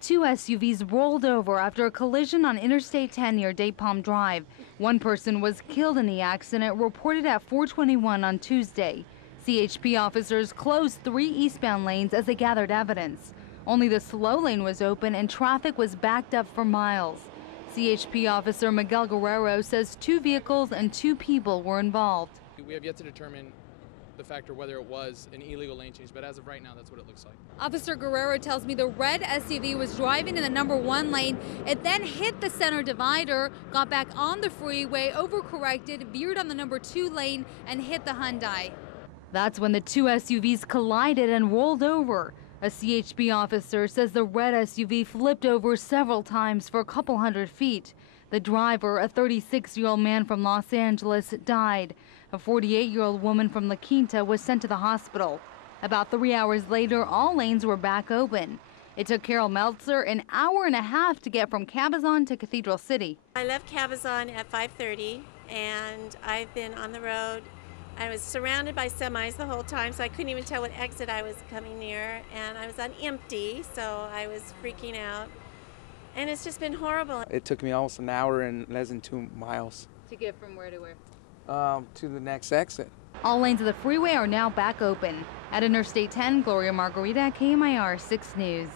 Two SUVs rolled over after a collision on Interstate 10 near Date Palm Drive. One person was killed in the accident, reported at 4:21 on Tuesday. CHP officers closed 3 eastbound lanes as they gathered evidence. Only the slow lane was open and traffic was backed up for miles. CHP officer Miguel Guerrero says 2 vehicles and 2 people were involved. We have yet to determine the factor whether it was an illegal lane change, but as of right now, that's what it looks like. Officer Guerrero tells me the red SUV was driving in the number 1 lane. It then hit the center divider, got back on the freeway, overcorrected, veered on the number 2 lane, and hit the Hyundai. That's when the 2 SUVs collided and rolled over. A CHP officer says the red SUV flipped over several times for a couple hundred feet. The driver, a 36-year-old man from Los Angeles, died. A 48-year-old woman from La Quinta was sent to the hospital. About 3 hours later, all lanes were back open. It took Carol Meltzer an hour and a half to get from Cabazon to Cathedral City. I left Cabazon at 5:30, and I've been on the road. I was surrounded by semis the whole time, so I couldn't even tell what exit I was coming near, and I was on empty, so I was freaking out. And it's just been horrible. It took me almost an hour and less than 2 miles. To get from where to where? To the next exit. All lanes of the freeway are now back open. At Interstate 10, Gloria Margarita, KMIR 6 News.